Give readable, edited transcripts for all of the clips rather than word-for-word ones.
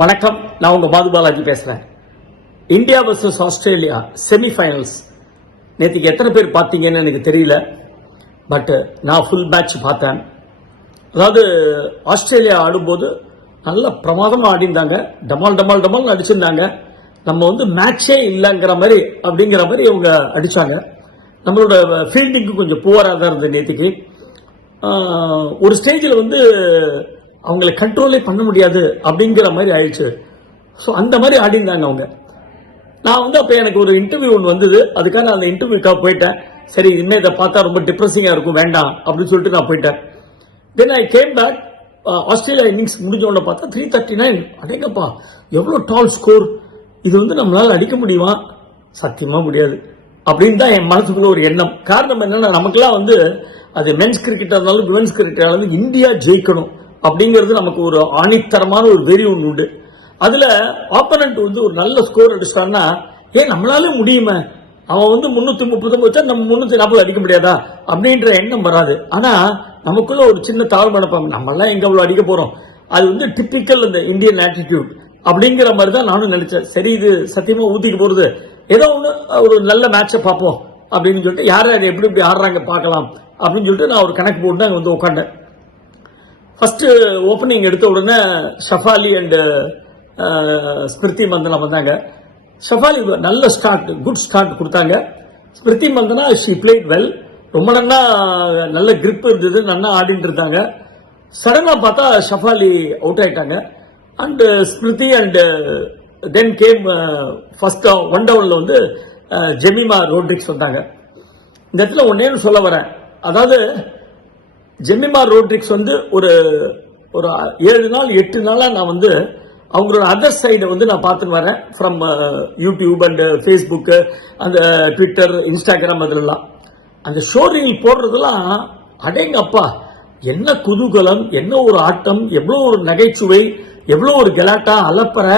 வணக்கம், நான் உங்க மாது பாலாஜி பேசுறேன். இந்தியா வர்சஸ் ஆஸ்திரேலியா செமிஃபைனல்ஸ் நேற்றுக்கு எத்தனை பேர் பார்த்தீங்கன்னு எனக்கு தெரியல. பட் நான் ஃபுல் மேட்ச் பார்த்தேன். அதாவது ஆஸ்திரேலியா ஆடும்போது நல்ல பிரமாதமாக ஆடிந்தாங்க. டமால் டமால் டமால் அடிச்சிருந்தாங்க. நம்ம மேட்சே இல்லைங்கிற மாதிரி அப்படிங்கிற மாதிரி அவங்க அடித்தாங்க. நம்மளோட ஃபீல்டிங்கு கொஞ்சம் புவராக தான் இருந்தது நேற்றுக்கு. ஒரு ஸ்டேஜில் அவங்களை கண்ட்ரோலே பண்ண முடியாது அப்படிங்கிற மாதிரி ஆயிடுச்சு. ஸோ அந்த மாதிரி ஆடிந்தாங்க அவங்க. நான் அப்போ எனக்கு ஒரு இன்டர்வியூ ஒன்று வந்தது. அதுக்காக நான் அந்த இன்டர்வியூக்காக போயிட்டேன். சரி, இன்னும் இதை பார்த்தா ரொம்ப டிப்ரெசிங்காக இருக்கும், வேண்டாம் அப்படின்னு சொல்லிட்டு நான் போயிட்டேன். Then I came back. Australia innings முடிஞ்சவொன்னே பார்த்தா 339. அடேங்கப்பா, எவ்வளோ டால் ஸ்கோர்! இது நம்மளால் அடிக்க முடியுமா? சத்தியமாக முடியாது அப்படின்னு தான் என் மனசுக்குள்ள ஒரு எண்ணம். காரணம் என்னன்னா, நமக்குலாம் அது மென்ஸ் கிரிக்கெட்டாக இருந்தாலும் விமென்ஸ் கிரிக்கெட்டாக இருந்தாலும் இந்தியா ஜெயிக்கணும் அப்படிங்கிறது நமக்கு ஒரு ஆணித்தரமான ஒரு வெறி ஒன்று உண்டு. அதுல ஆப்பனண்ட் ஒரு நல்ல ஸ்கோர் அடிச்சிட்டான்னா, நம்மளால முடியுமே, அவன் 339 வச்சா நம்ம 340 அடிக்க முடியாதா அப்படின்ற எண்ணம் வராது. ஆனா நமக்குள்ள ஒரு சின்ன தாழ்வு மனப்பாங்க, நம்மளாம் எங்க அவ்வளவு அடிக்க போறோம். அது டிப்பிக்கல் இந்த இந்தியன் ஆட்டிடியூட் அப்படிங்கிற மாதிரி தான் நானும் நினைச்சேன். சரி, இது சத்தியமா ஊத்திக்கு போறது, ஏதோ ஒரு நல்ல மேட்சை பார்ப்போம் அப்படின்னு சொல்லிட்டு யாரும் அதை எப்படி எப்படி ஆடுறாங்க பார்க்கலாம் அப்படின்னு சொல்லிட்டு நான் ஒரு கணக்கு போட்டு அங்கே உட்காண்டேன். ஃபர்ஸ்ட் ஓப்பனிங் எடுத்த உடனே ஷஃபாலி அண்ட் ஸ்மிருதி மந்தனா வந்தாங்க. ஷஃபாலி நல்ல ஸ்டார்ட், குட் ஸ்டார்ட் கொடுத்தாங்க. Smriti Mandhana she played well, ரொம்ப நல்ல கிரிப் இருந்தது, நல்லா ஆடிட்டு இருந்தாங்க. சடனாக பார்த்தா ஷஃபாலி அவுட் ஆயிட்டாங்க. And Smriti and then came first one டவுன்ல ஜெமிமா ரோட்ரிக்ஸ் வந்தாங்க. இந்த இடத்துல ஒன்னே சொல்ல வரேன். அதாவது ஜெமிமா ரோட்ரிக்ஸ் ஒரு 7 நாள் 8 நாளா நான் அவங்களோட அதர் சைடை நான் பார்த்துட்டு வரேன். ஃப்ரம் யூடியூப் அண்ட் ஃபேஸ்புக்கு, அந்த ட்விட்டர், இன்ஸ்டாகிராம், அதெல்லாம் அந்த ஷோ ரீல் போடுறதெல்லாம் அடேங்கப்பா, என்ன குதூகலம், என்ன ஒரு ஆட்டம், எவ்வளோ ஒரு நகைச்சுவை, எவ்வளோ ஒரு கலாட்டா அலப்பற.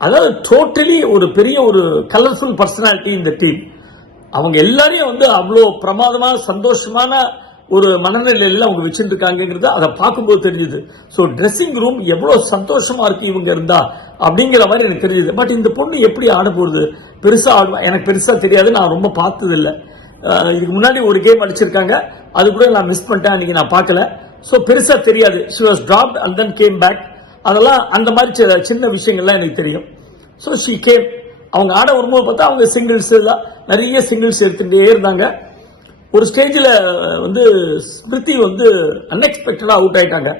அதாவது டோட்டலி ஒரு பெரிய ஒரு கலர்ஃபுல் பர்சனாலிட்டி இந்த டீம். அவங்க எல்லாரையும் அவ்வளோ பிரமாதமான சந்தோஷமான ஒரு மனநிலையில அவங்க வச்சுட்டு இருக்காங்கிறது அதை பார்க்கும்போது தெரிஞ்சுது. ஸோ ட்ரெஸ்ஸிங் ரூம் எவ்வளோ சந்தோஷமா இருக்கு இவங்க இருந்தா அப்படிங்கிற மாதிரி எனக்கு தெரியுது. பட் இந்த பொண்ணு எப்படி ஆட போகுது, பெருசா ஆடுவா எனக்கு பெருசா தெரியாது, நான் ரொம்ப பார்த்தது இல்லை. இதுக்கு முன்னாடி ஒரு கேம் அடிச்சிருக்காங்க, அது கூட நான் மிஸ் பண்ணிட்டேன், அன்னைக்கு நான் பார்க்கல. ஸோ பெருசா தெரியாது. She was dropped and then came back. அதெல்லாம் அந்த மாதிரி சின்ன விஷயங்கள்லாம் எனக்கு தெரியும். So she came. அவங்க ஆட வரும்போது பார்த்தா அவங்க சிங்கிள்ஸ் நிறைய சிங்கிள்ஸ் எடுத்துட்டே இருந்தாங்க. ஒரு ஸ்டேஜில் ஸ்மிருதி அன்எக்ஸ்பெக்டடா அவுட் ஆயிட்டாங்க.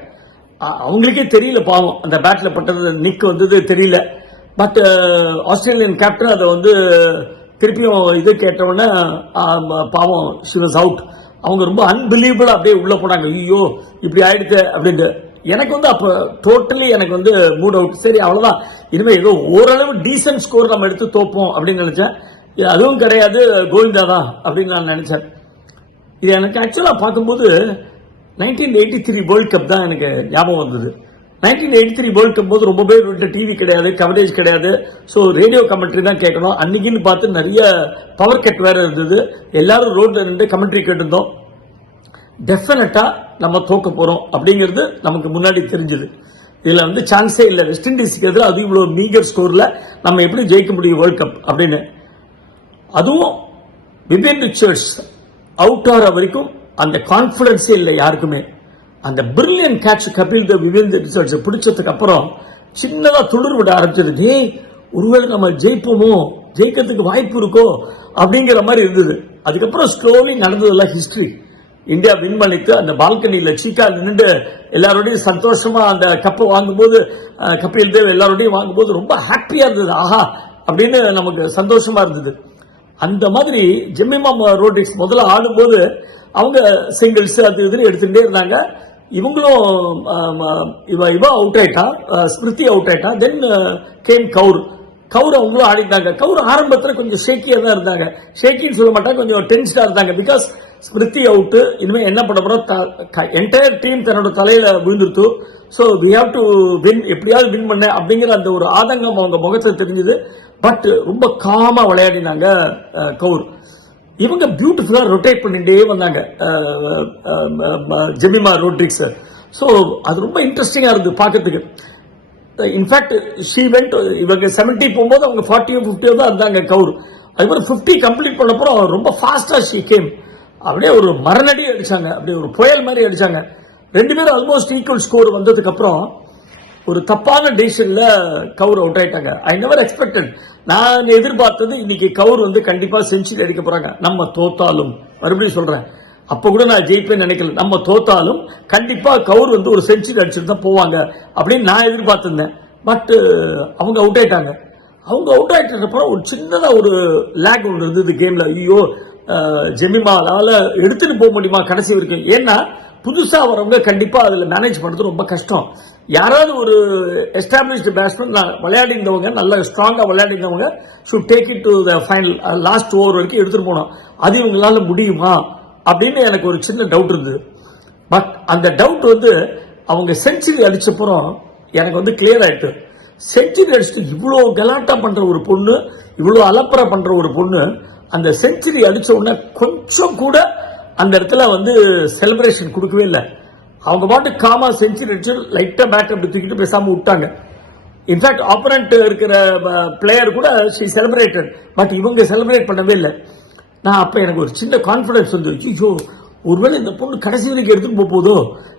அவங்களுக்கே தெரியல, பாவம், அந்த பேட்ல பட்டது நிக் தெரியல. பட் ஆஸ்திரேலியன் கேப்டன் அதை திருப்பியும் இது கேட்டவுடனே பாவம் ஷி வாஸ் அவுட். அவங்க ரொம்ப அன்பிலீவபிளா அப்படியே உள்ள போனாங்க. ஐயோ இப்படி ஆயிடுச்சு அப்படின்ட்டு. எனக்கு அப்போ டோட்டலி எனக்கு மூட் அவுட். சரி, அவ்வளவுதான், இனிமேல் ஏதோ ஓரளவு டீசன்ட் ஸ்கோர் நம்ம எடுத்து தோப்போம் அப்படின்னு நினைச்சேன். அதுவும் கிடையாது, கோவிந்தா தான் அப்படின்னு நான் நினைச்சேன். இது எனக்கு ஆக்சுவலாக பார்க்கும்போது 1983 வேர்ல்ட் கப் தான் எனக்கு ஞாபகம் வந்தது. 1983 வேர்ல்ட் கப் போது ரொம்ப பேர் விட்டு டிவி கிடையாது, கவரேஜ் கிடையாது. ஸோ ரேடியோ கமெண்ட்ரி தான் கேட்கணும். அன்னைக்குன்னு பார்த்து நிறைய பவர் கட் வேற இருந்தது. எல்லாரும் ரோட்ல நின்று கமெண்ட்ரி கேட்டிருந்தோம். டெஃபினட்டா நம்ம தோக்க போறோம் அப்படிங்கிறது நமக்கு முன்னாடி தெரிஞ்சது. இதுல சான்ஸே இல்லை. வெஸ்ட் இண்டீஸ்க்கு எதிராக அது இவ்வளோ மீகர் ஸ்கோர்ல நம்ம எப்படி ஜெயிக்க முடியும் வேர்ல்ட் கப் அப்படின்னு. அதுவும் விவியன் ரிச்சர்ட்ஸ் அவுட் ஆகிற வரைக்கும் அந்த கான்பிடன்ஸே இல்லை யாருக்குமே. அந்த brilliant catch Kapil Dev Vivian Richards பிடிச்சதுக்கு அப்புறம் சின்னதா துளிர் விட ஆரம்பிச்சது. ஒருவேளை நம்ம ஜெயிப்போமோ, ஜெயிக்கிறதுக்கு வாய்ப்பு இருக்கோ அப்படிங்கிற மாதிரி இருந்தது. அதுக்கப்புறம் ஸ்லோலி நடந்ததெல்லாம் ஹிஸ்டரி. இந்தியா வின் பண்ணிட்டு அந்த பால்கனியில சீக்கா நின்று எல்லாரோடையும் சந்தோஷமா அந்த கப்பை வாங்கும்போது, கபில் தேவ் எல்லாரோடையும் வாங்கும்போது ரொம்ப ஹாப்பியா இருந்தது. ஆஹா அப்படின்னு நமக்கு சந்தோஷமா இருந்தது. அந்த மாதிரி ஜெமிமா ரோட்ரிக்ஸ் முதல்ல ஆடும்போது அவங்க சிங்கிள்ஸ் அது இதுன்னு எடுத்துட்டே இருந்தாங்க. இவங்களும் இவ அவுட் ஆயிட்டா, ஸ்மிருதி அவுட் ஆயிட்டா. Then came Kaur. அவங்களும் ஆடிட்டாங்க. கவுர் ஆரம்பத்தில் கொஞ்சம் ஷேக்கியா தான் இருந்தாங்க. ஷேக்கின்னு சொல்ல மாட்டாங்க, கொஞ்சம் டென்ஸ்டா இருந்தாங்க. பிகாஸ் ஸ்மிருதி அவுட், இனிமேல் என்ன பண்ண போறோம், என்டையர் டீம் தன்னோட தலையில விழுந்துருத்து. So we have to win, எப்படியாவது வின் பண்ண அப்படிங்கிற அந்த ஒரு ஆதங்கம் அவங்க முகத்தில் தெரிஞ்சது. பட் ரொம்ப காமா விளையாடினாங்க கவுர். இவங்க பியூட்டிஃபுல்லா ரொட்டேட் பண்ணிட்டே வந்தாங்க ஜெமிமா ரோட்ரிக்ஸ். ஸோ அது ரொம்ப இன்ட்ரெஸ்டிங்கா இருந்தது பார்க்கறதுக்கு. இன்ஃபேக்ட் ஷீ வெண்ட், இவங்க 70 போகும்போது அவங்க 40 50 தான் இருந்தாங்க கவுர். அதுக்கப்புறம் 50 கம்ப்ளீட் பண்ணப்பறம் ரொம்ப ஃபாஸ்டா ஷீ கேம். அப்படியே ஒரு மரணடி அடிச்சாங்க, அப்படியே ஒரு புயல் மாதிரி அடிச்சாங்க. ரெண்டு பேரும் ஆல்மோஸ்ட் ஈக்குவல் ஸ்கோர் வந்ததுக்கு அப்புறம் ஒரு தப்பான டிசிஷன்ல கவுர் அவுட் ஆயிட்டாங்க. I never expected. நான் எதிர்பார்த்தது இன்னைக்கு கவுர் வந்து கண்டிப்பா செஞ்சுரி அடிக்க போறாங்க. நம்ம தோத்தாலும், மறுபடியும் சொல்றேன், அப்ப கூட நான் ஜெயிப்பேன்னு நினைக்கல. நம்ம தோத்தாலும் கண்டிப்பா கவுர் வந்து ஒரு செஞ்சுரி அடிச்சுட்டு தான் போவாங்க அப்படின்னு நான் எதிர்பார்த்திருந்தேன். பட் அவங்க அவுட் ஆயிட்டாங்க. அவங்க அவுட் ஆயிட்டப்பறம் ஒரு சின்னதா ஒரு லேக் ஒன்று இருந்தது கேம்ல. ஐயோ ஜெமிமாலால எடுத்துட்டு போக முடியுமா கடைசி வரைக்கும்? ஏன்னா புதுசா வரவங்க கண்டிப்பா அதுல மேனேஜ் பண்றது ரொம்ப கஷ்டம். யாராவது ஒரு எஸ்டாப்ளிஷ்டு பேட்ஸ்மேன் விளையாடிந்தவங்க, நல்ல ஸ்ட்ராங்கா விளையாடிந்தவங்க should take it to the final, last over வரைக்கும் எடுத்துட்டு போனோம். அது இவங்களால முடியுமா அப்படின்னு எனக்கு ஒரு சின்ன டவுட் இருந்தது. பட் அந்த டவுட் வந்து அவங்க செஞ்சுரி அடிச்சப்புறம் எனக்கு வந்து கிளியர் ஆயிட்டு. செஞ்சுரி அடிச்சுட்டு இவ்வளோ கலாட்டா பண்ற ஒரு பொண்ணு, இவ்வளோ அலப்பறை பண்ற ஒரு பொண்ணு அந்த செஞ்சுரி அடிச்ச உடனே கொஞ்சம் கூட அந்த இடத்துல வந்து செலிப்ரேஷன் கொடுக்கவே இல்லை. அவங்க பாட்டு காமா செஞ்சுரி அடிச்சு லைட்டா பேட் அப்படி தூக்கிட்டு பேசாம விட்டாங்க. இன்ஃபேக்ட் ஆப்போனன்ட் இருக்கிற பிளேயர் கூட ஷீ செலிப்ரேட்டட், பட் இவங்க செலிப்ரேட் பண்ணவே இல்லை. நான் அப்ப எனக்கு ஒரு சின்ன கான்பிடன்ஸ் வந்து, ஐயோ ஒருவேளை இந்த பொண்ணு கடைசி வரைக்கும் எடுத்துட்டு போதோ,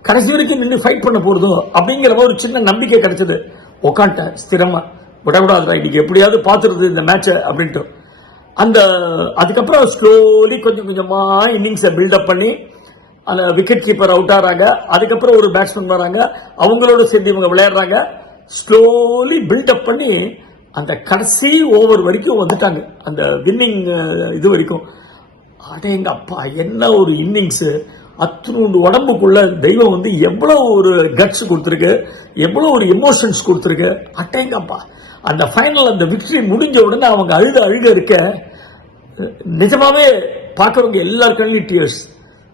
கடைசி வரைக்கும் நின்று ஃபைட் பண்ண போறதோ அப்படிங்கிற ஒரு சின்ன நம்பிக்கை கிடைச்சது. உட்காந்துட்டேன் ஸ்திரமா, விடக்கூடாதுடா இன்னைக்கு எப்படியாவது பாத்துருது இந்த மேட்ச அப்படின்ட்டு. அந்த அதுக்கப்புறம் ஸ்லோலி கொஞ்சம் கொஞ்சமா இன்னிங்ஸை பில்டப் பண்ணி அந்த விக்கெட் கீப்பர் அவுட் ஆறாங்க. அதுக்கப்புறம் ஒரு பேட்ஸ்மேன் வராங்க, அவங்களோட சேர்ந்து இவங்க விளையாடுறாங்க. ஸ்லோலி பில்டப் பண்ணி அந்த கடைசி ஓவர் வரைக்கும் வந்துட்டாங்க, அந்த வின்னிங் இது வரைக்கும். அடேங்க அப்பா, என்ன ஒரு இன்னிங்ஸ்! அத்தனோண்டு உடம்புக்குள்ள தெய்வம் வந்து எவ்வளவு ஒரு கட்ஸ் கொடுத்துருக்கு, எவ்வளவு ஒரு எமோஷன்ஸ் கொடுத்துருக்கு. அட்டேங்கப்பா, அந்த ஃபைனல் அந்த விக்டரி முடிஞ்ச உடனே அவங்க அழுக இருக்க, நிஜமாவே பார்க்கறவங்க எல்லாருக்கும் டியர்ஸ்.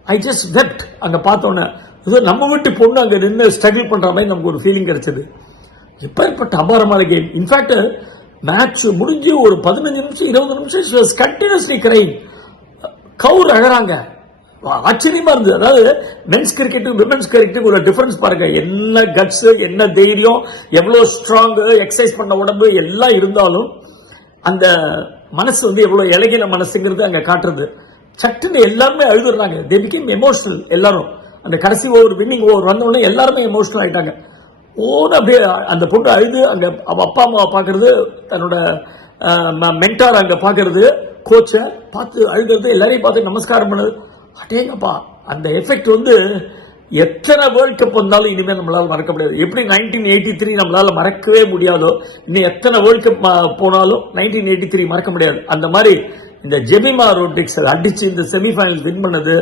ஐ ஜஸ்ட் வெப்ட் அங்க பார்த்தோன்னே. ஏதோ நம்ம வீட்டு பொண்ணு அங்க நின்று ஸ்ட்ரகிள் பண்ற மாதிரி நமக்கு ஒரு ஃபீலிங் கிடைச்சது. எப்பேற்பட்ட அபாரமான கேம். இன்ஃபேக்ட் மேட்ச் முடிஞ்சு ஒரு 15 நிமிஷம் 20 நிமிஷம் கண்டினியூஸ்லி கிரைங். கவுர் அழறாங்க, ஆச்சரியமா இருந்தது. அதாவது மென்ஸ் கிரிக்கெட்டுக்கும் விமென்ஸ் கிரிக்கெட்டுக்கும் ஒரு டிஃபரன்ஸ் பாருங்க. என்ன கட்ஸ், என்ன தைரியம், எவ்வளவு ஸ்ட்ராங், எக்ஸசைஸ் பண்ண உடம்பு எல்லாம் இருந்தாலும் அந்த மனசு வந்து எவ்வளவு இலகின மனசுங்கிறது அங்க காட்டுறது. சட்டுன்னு எல்லாருமே அழுதுறாங்க. தே பிகேம் எமோஷனல் எல்லாரும். அந்த கடைசி ஓவர், வின்னிங் ஓவர் வந்த உடனே எல்லாருமே எமோஷனல் ஆயிட்டாங்க. ஓன்னு அப்படியே அந்த பொண்ணு அழுது அங்க அப்பா அம்மாவை பாக்குறது, தன்னோட மென்டார் அங்க பாக்குறது, கோச்சை பார்த்து அழுகிறது, எல்லாரையும் பார்த்து நமஸ்காரம் பண்ணது. அடேங்கப்பா, அந்த எஃபெக்ட் வந்து எத்தனை வேர்ல்ட் கப் வந்தாலும் இனிமேல் நம்மளால மறக்க முடியாது. எப்படி 1983 நம்மளால மறக்கவே முடியாதோ, இன்னும் எத்தனை வேர்ல்ட் கப் போனாலும் 1983 மறக்க முடியாது. அந்த மாதிரி இந்த ஜெமிமா ரோட்ரிக்ஸ் அடிச்சு இந்த செமிஃபைனல் வின் பண்ணது,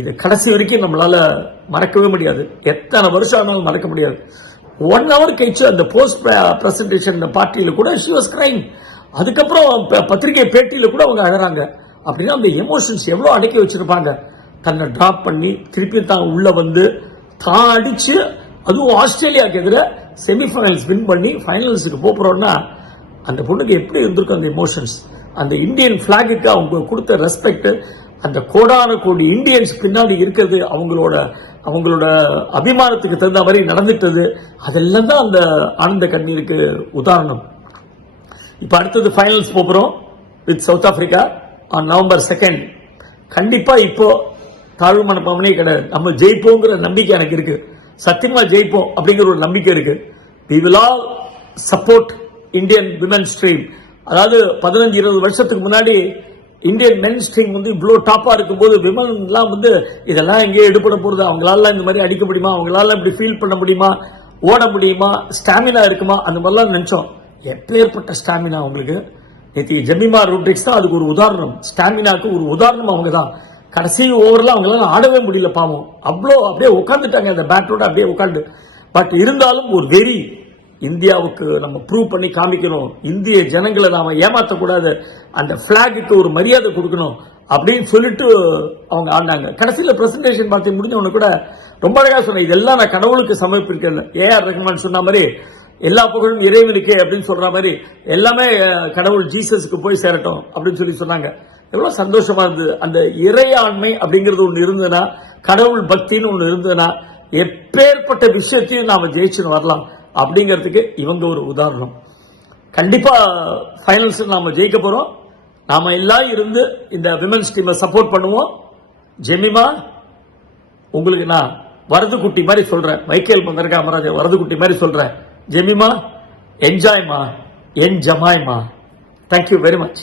இது கடைசி வரைக்கும் நம்மளால மறக்கவே முடியாது. எத்தனை வருஷம் ஆனாலும் மறக்க முடியாது. 1 hour கழிச்சு அந்த போஸ்ட் பிரசன்டேஷன் பார்ட்டியில கூட ஷி வாஸ் கிரைங். அதுக்கப்புறம் பத்திரிகை பேட்டியில கூட அவங்க அழறாங்க. அப்படின்னா அந்த எமோஷன்ஸ் எவ்வளவு அடக்கி வச்சிருப்பாங்க. தன்னை டிராப் பண்ணி திருப்பி தான் உள்ள வந்து தான் அடிச்சு, அதுவும் ஆஸ்திரேலியாவுக்கு எதிர செமிஃபைனல்ஸ் வின் பண்ணி ஃபைனல்ஸுக்கு போறோம்னா அந்த பொண்ணுக்கு எப்படி இருந்திருக்கும் அந்த எமோஷன்ஸ். அந்த இந்தியன் பிளாகுக்கு அவங்க கொடுத்த ரெஸ்பெக்ட், அந்த கோடான கோடி இந்தியன்ஸ் பின்னாடி இருக்கிறது, அவங்களோட அபிமானத்துக்கு தகுந்த மாதிரி நடந்துட்டது, அதெல்லாம் தான் அந்த ஆனந்த கண்ணீருக்கு உதாரணம். இப்ப அடுத்தது ஃபைனல்ஸ் போறோம் with south Africa on November 2. கண்டிப்பா இப்போ தாழ்வு மனப்பாவனே கிடையாது. நம்ம ஜெயிப்போங்கிற நம்பிக்கை எனக்கு இருக்கு. சத்தியமா ஜெயிப்போம் அப்படிங்கிற ஒரு நம்பிக்கை இருக்கு. We will all support Indian women's team. அதாவது 15-20 வருஷத்துக்கு முன்னாடி இந்தியன் மென்ஸ் டீம் வந்து இவ்வளோ டாப்பா இருக்கும்போது விமன் எல்லாம் வந்து இதெல்லாம் எங்கேயே எடுபட போறது, அவங்களால இந்த மாதிரி அடிக்க முடியுமா, அவங்களால இப்படி ஃபீல் பண்ண முடியுமா, ஓட முடியுமா, ஸ்டாமினா இருக்குமா, அந்த மாதிரிலாம் நினைச்சோம். எப்பேற்பட்ட ஸ்டாமினா உங்களுக்கு! நேற்று ஜெமிமா ரோட்ரிக்ஸ் தான் அதுக்கு ஒரு உதாரணம். ஸ்டாமினாக்கு ஒரு உதாரணம் அவங்க தான். கடைசி ஓவர்ல அவங்களால ஆடவே முடியல பாவம். அவ்வளோ அப்படியே உட்காந்துட்டாங்க அந்த பேட்டோட அப்படியே உட்காந்து. பட் இருந்தாலும் ஒரு வெறி, இந்தியாவுக்கு நம்ம ப்ரூவ் பண்ணி காமிக்கணும், இந்திய ஜனங்களை நாம ஏமாற்றக்கூடாது, அந்த பிளாகுக்கு ஒரு மரியாதை கொடுக்கணும் அப்படின்னு சொல்லிட்டு அவங்க ஆடினாங்க. கடைசியில் பிரசன்டேஷன் பார்த்து முடிஞ்சவனு கூட ரொம்ப அழகா சொன்னேன், இதெல்லாம் நான் கடவுளுக்கு சமர்ப்பிக்கிறேன். ஏஆர் ரஹ்மான் சொன்ன மாதிரி எல்லா புகழும் இறைவனுக்கே அப்படின்னு சொல்ற மாதிரி எல்லாமே கடவுள் ஜீசஸுக்கு போய் சேரட்டும் அப்படின்னு சொல்லி சொன்னாங்க. எவ்வளவு சந்தோஷமா இருந்தது. அந்த இறையாண்மை அப்படிங்கிறது ஒன்று இருந்ததுன்னா, கடவுள் பக்தின்னு ஒன்று இருந்ததுன்னா, எப்பேற்பட்ட விஷயத்தையும் நாம ஜெயிச்சுன்னு வரலாம். அப்படிங்கிறதுக்கு இவங்க ஒரு உதாரணம். கண்டிப்பா ஃபைனல்ஸ் நாம ஜெயிக்க போறோம். நாம எல்லாம் இருந்து இந்த விமென்ஸ் டீமை சப்போர்ட் பண்ணுவோம். ஜெமிமா, உங்களுக்கு நான் வரது குட்டி மாதிரி சொல்றேன், மைக்கேல் காமராஜர் வரது குட்டி மாதிரி சொல்றேன். ஜெமிமா, என்ஜாய்மா, என் ஜமாய்மா. Thank you very much.